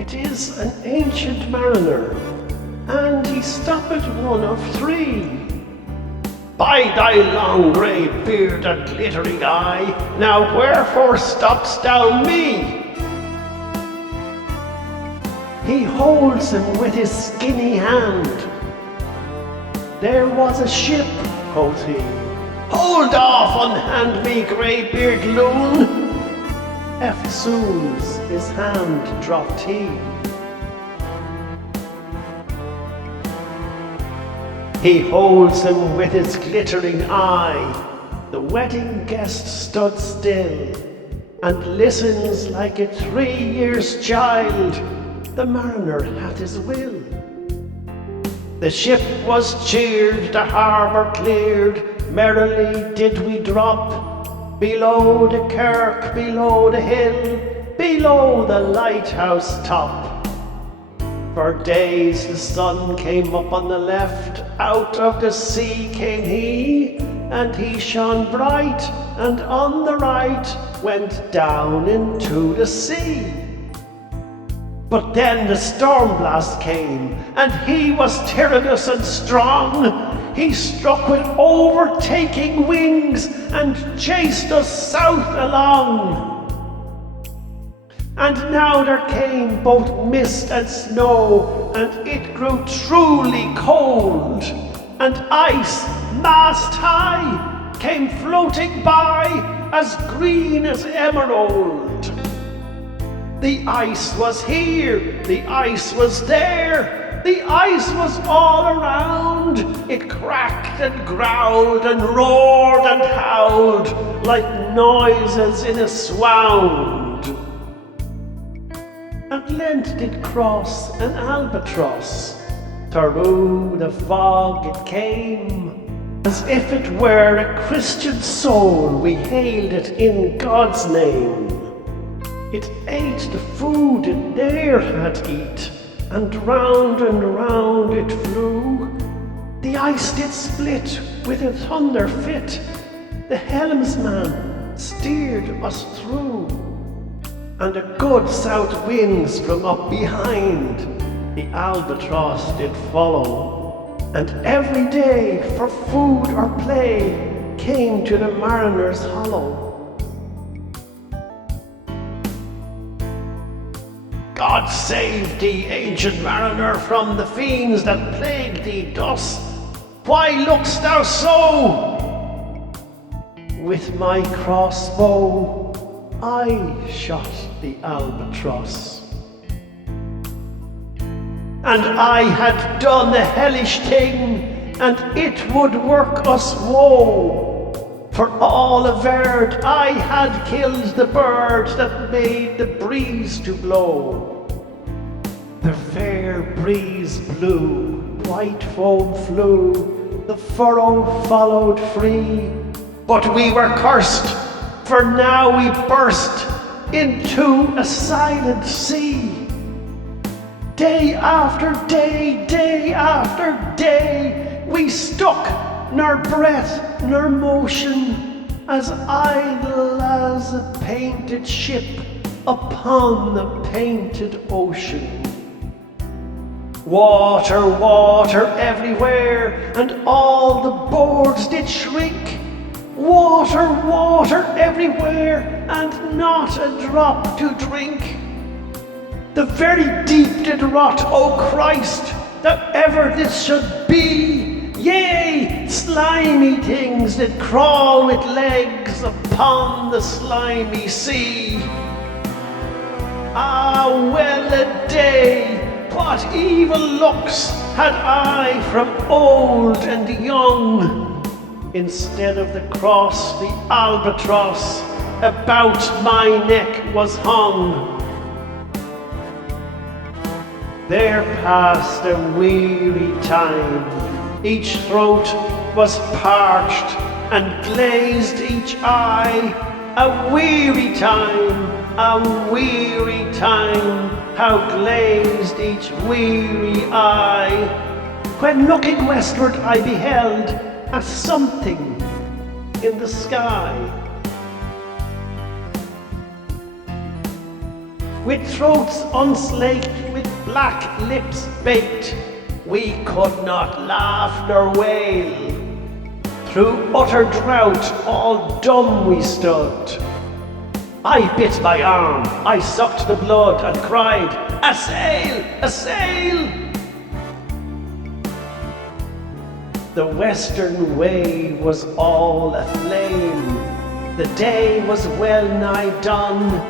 It is an ancient mariner, and he stoppeth one of three. By thy long grey beard and glittering eye, now wherefore stopp'st thou me? He holds him with his skinny hand. There was a ship, quoth he. Hold off, unhand me, grey-beard loon. Eftsoons his hand dropped he. He holds him with his glittering eye. The wedding guest stood still, and listens like a 3 years child. The mariner had his will. The ship was cheered, the harbour cleared, merrily did we drop, below the kirk, below the hill, below the lighthouse top. For days the sun came up on the left, out of the sea came he, and he shone bright, and on the right went down into the sea. But then the storm blast came, and he was tyrannous and strong. He struck with overtaking wings, and chased us south along. And now there came both mist and snow, and it grew truly cold, and ice, mast high, came floating by, as green as emerald. The ice was here, the ice was there, the ice was all around. It cracked and growled and roared and howled like noises in a swound. At length did cross an albatross, through the fog it came, as if it were a Christian soul, we hailed it in God's name. It ate the food it ne'er had eat, and round it flew. The ice did split with a thunder fit, the helmsman steered us through. And a good south wind sprung up behind, the albatross did follow, and every day for food or play came to the mariner's hollow. God save thee, ancient mariner, from the fiends that plague thee thus. Why look'st thou so? With my crossbow I shot the albatross. And I had done a hellish thing, and it would work us woe. For all averred I had killed the bird that made the breeze to blow. The fair breeze blew, white foam flew, the furrow followed free. But we were cursed, for now we burst into a silent sea. Day after day, day after day, we stuck, nor breath nor motion, as idle as a painted ship upon the painted ocean. Water, water everywhere, and all the boards did shrink. Water, water everywhere, and not a drop to drink. The very deep did rot, O Christ, that ever this should be. Yea, slimy things did crawl with legs upon the slimy sea. Ah, well a day, what evil looks had I from old and young. Instead of the cross, the albatross about my neck was hung. There passed a weary time, each throat was parched and glazed each eye. A weary time, how glazed each weary eye. When looking westward I beheld a something in the sky. with throats unslaked, with black lips baked, we could not laugh nor wail. Through utter drought, all dumb we stood. I bit my arm, I sucked the blood, and cried, "A sail! A sail!" The western wave was all aflame. The day was well nigh done,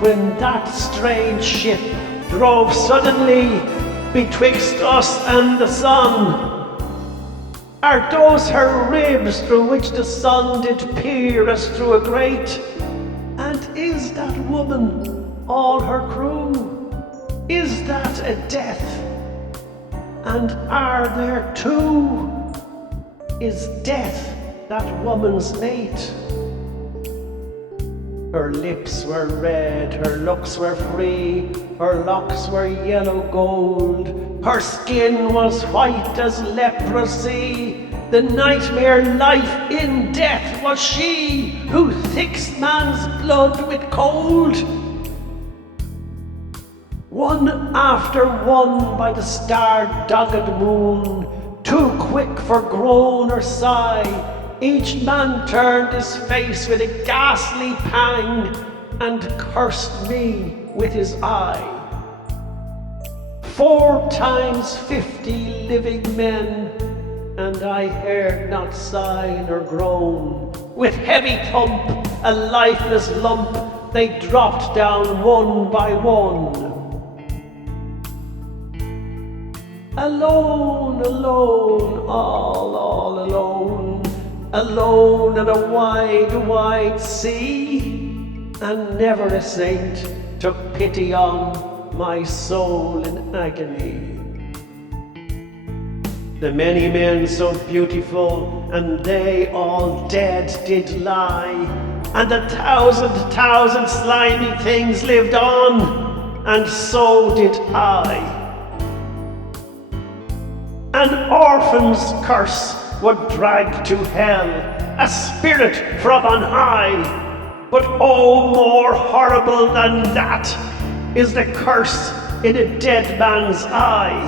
when that strange ship drove suddenly betwixt us and the sun. Are those her ribs through which the sun did peer as through a grate? And is that woman all her crew? Is that a death? And are there two? Is death that woman's mate? Her lips were red, her looks were free, her locks were yellow gold, her skin was white as leprosy. The nightmare life in death was she, who thicks man's blood with cold. One after one by the star-dogged moon, too quick for groan or sigh, each man turned his face with a ghastly pang and cursed me with his eye. 4 times 50 living men, and I heard not sigh nor groan. With heavy thump, a lifeless lump, they dropped down one by one. Alone, alone, all alone, alone on a wide, wide sea, and never a saint took pity on my soul in agony. The many men so beautiful, and they all dead did lie, and 1,000 slimy things lived on, and so did I. An orphan's curse would drag to hell, a spirit from on high. But oh, more horrible than that is the curse in a dead man's eye.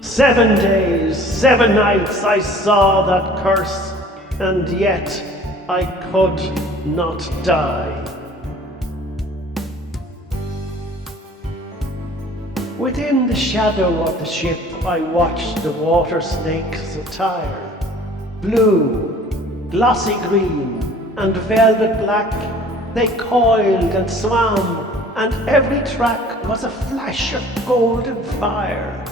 7 days, 7 nights I saw that curse, and yet I could not die. Within the shadow of the ship I watched the water snakes attire. Blue, glossy green, and velvet black, they coiled and swam, and every track was a flash of golden fire.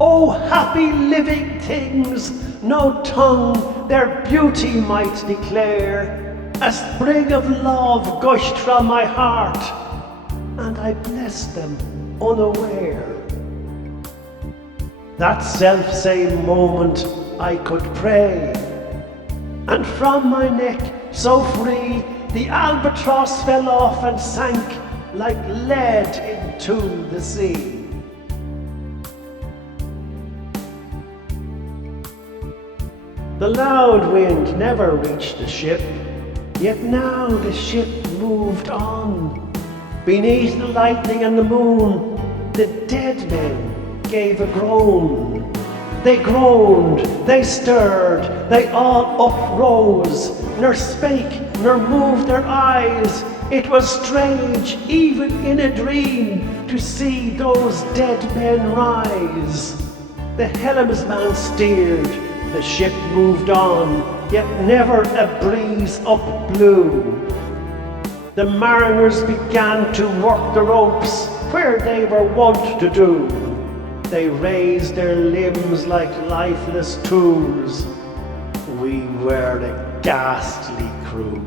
Oh, happy living things, no tongue their beauty might declare. A spring of love gushed from my heart, and I blessed them unaware. That self-same moment I could pray, and from my neck so free the albatross fell off and sank like lead into the sea. The loud wind never reached the ship, yet now the ship moved on. Beneath the lightning and the moon, the dead men gave a groan. They groaned, they stirred, they all uprose, nor spake, nor moved their eyes. It was strange, even in a dream, to see those dead men rise. The helmsman steered, the ship moved on, yet never a breeze up blew. The mariners began to work the ropes where they were wont to do. They raised their limbs like lifeless tools. We were a ghastly crew.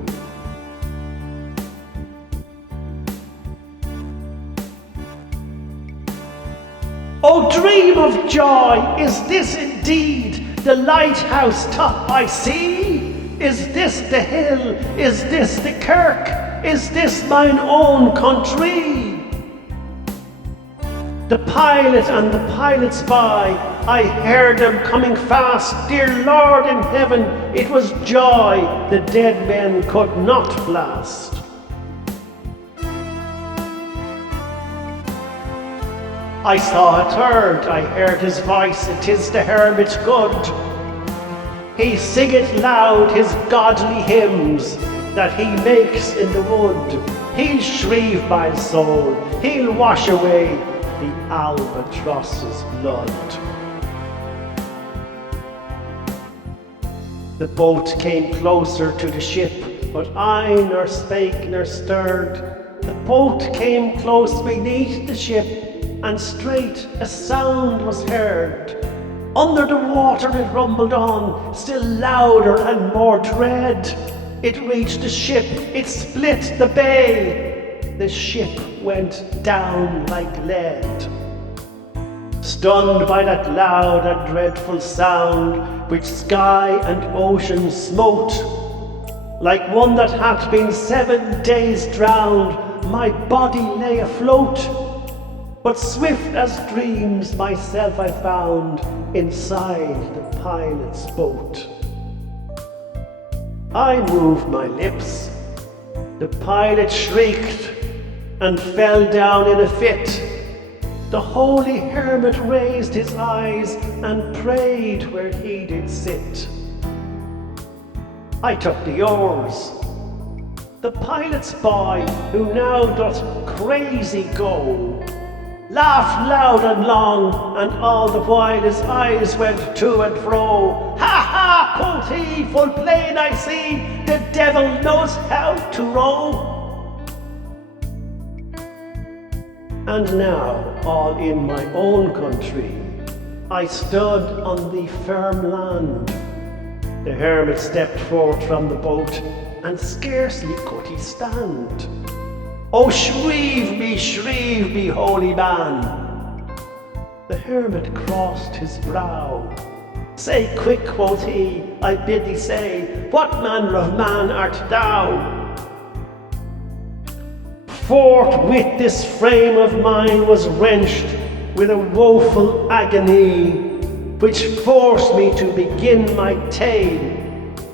Oh, dream of joy, is this indeed the lighthouse top I see? Is this the hill? Is this the kirk? Is this mine own country? The pilot and the pilot's by, I heard them coming fast. Dear Lord in heaven, it was joy the dead men could not blast. I saw a third, I heard his voice, it is the hermit good. He singeth loud his godly hymns that he makes in the wood. He'll shrieve my soul, he'll wash away the albatross's blood. The boat came closer to the ship, but I nor spake nor stirred. The boat came close beneath the ship, and straight a sound was heard. Under the water it rumbled on, still louder and more dread. It reached the ship, it split the bay. The ship went down like lead. Stunned by that loud and dreadful sound, which sky and ocean smote, like one that hath been 7 days drowned, my body lay afloat. But swift as dreams myself I found inside the pilot's boat. I moved my lips, the pilot shrieked and fell down in a fit. The holy hermit raised his eyes and prayed where he did sit. I took the oars. The pilot's boy, who now doth crazy go, laughed loud and long, and all the while his eyes went to and fro. Ha ha, quoth he, full plain I see, the devil knows how to row. And now, all in my own country, I stood on the firm land. The hermit stepped forth from the boat, and scarcely could he stand. "Oh, shrieve me, holy man!" The hermit crossed his brow. "Say quick," quoth he, "I bid thee say, what manner of man art thou?" Forthwith this frame of mine was wrenched with a woeful agony, which forced me to begin my tale,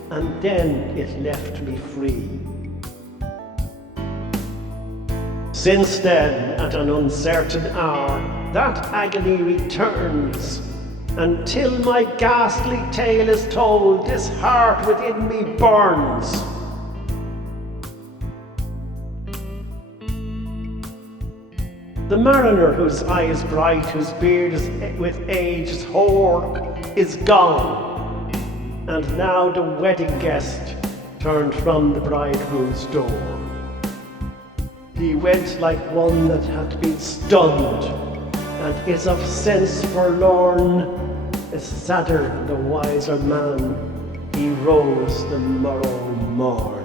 and then it left me free. Since then, at an uncertain hour, that agony returns, until my ghastly tale is told, this heart within me burns. The mariner whose eye is bright, whose beard is with age is hoar, is gone, and now the wedding guest turned from the bridegroom's door. He went like one that hath been stunned, and is of sense forlorn. Is sadder the wiser man, he rose the morrow morn.